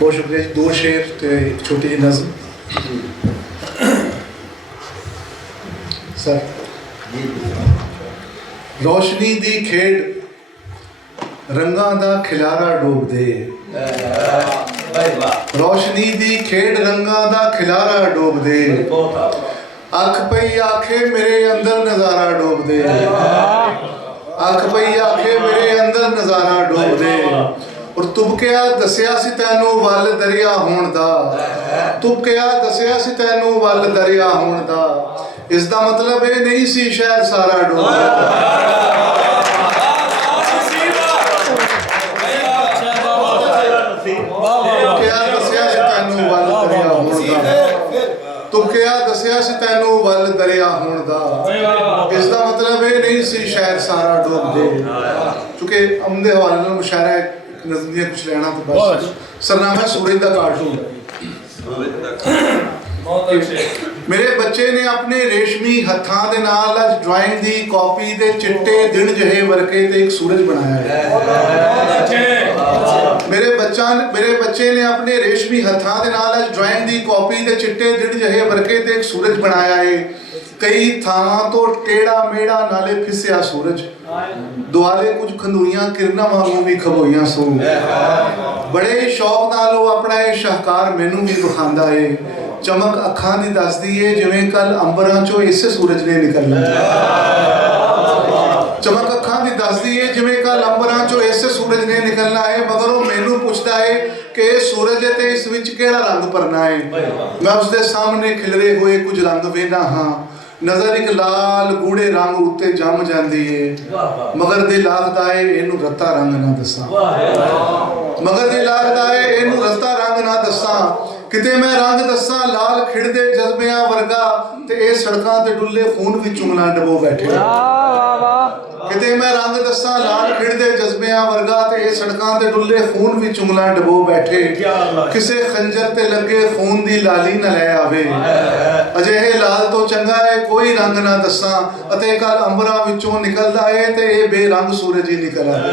बहुत शुक्रिया जी। 2 शेर ते एक छोटी जी नज़म। सर रोशनी दी खेड़ रंगां दा खिलारा डोब दे, रोशनी दी खेड़ रंगां दा खिलारा डोब दे, अख पई आखे मेरे अंदर नज़ारा डोब दे, अख पई आखे मेरे अंदर नज़ारा डोब दे। और तुबकिया दसिया सी तैनू वल दरिया होण दा, तुबकिया दसिया सी तैनू वल दरिया होण दा, इसदा मतलब ये नहीं सी शहर सारा डोब तुबकिया दसिया सी तैनू वल दरिया होण दा, इसदा मतलब ये नहीं सी शहर सारा डोब दे। चूंकि अमदे हवाले नाल मुशायरा नज़रिया कुछ लेना तो बस सरनामा सूरज दा कार्टून। मेरे बच्चे ने अपने रेशमी हत्थां दे नाल अज ड्राइंग दी कॉपी दे चिट्टे दिन जहे वरके ते एक सूरज बनाया है। मेरे बच्चे ने अपने रेशमी हत्थां दे नाल अज ड्राइंग दी कॉपी दे चिट्टे दिन जहे वरके ते एक सूरज बनाया है। कई थावां तो टेढ़ा मेढ़ा नाले फिसया सूरज, दुआले कुछ खंदूइयां किरना वांगू भी खबोइयां सो। बड़े शौक नाल वो अपना ये शाहकार मैनू भी विखांदा है। चमक अखां दी दसदी है जिवें कल अंबरां चों इसे सूरज ने निकलना। चमक अखां दी दसदी है जिवें कल अंबरां चों इसे सूरज ने निकलना है। मगर वो मैनू पुछदा है कि सूरज है ते इस विच केड़ा रंग भरना है। मैं उसदे सामने खिलरे हुए कुछ रंग वेंदा हां। नजर एक लाल गूढ़े रंग उत्ते जम जाती है, मगर दिल आखदा है इनू रत्ता रंग ना दसा, मगर दिल आखदा है इनू रत्ता रंग ना दसा। किते मैं रंग दसा लाल खिड़दे जज्बियां वर्गा ते ए सड़कां ते डुल्ले खून विच उंगलां डबो बैठे। किते मैं रंग दसा लाल खिड़दे जज्बियां वर्गा ते ए सड़कां ते डुल्ले खून विच उंगलां डबो बैठे। किसे खंजर ते लगे खून दी लाली न ले आवे, अजिहे लाल तो चंगा है कोई रंग ना दसा। अते कल अंबरां विचों निकलदा है ते ए बेरंग सूरज ही निकल आवे।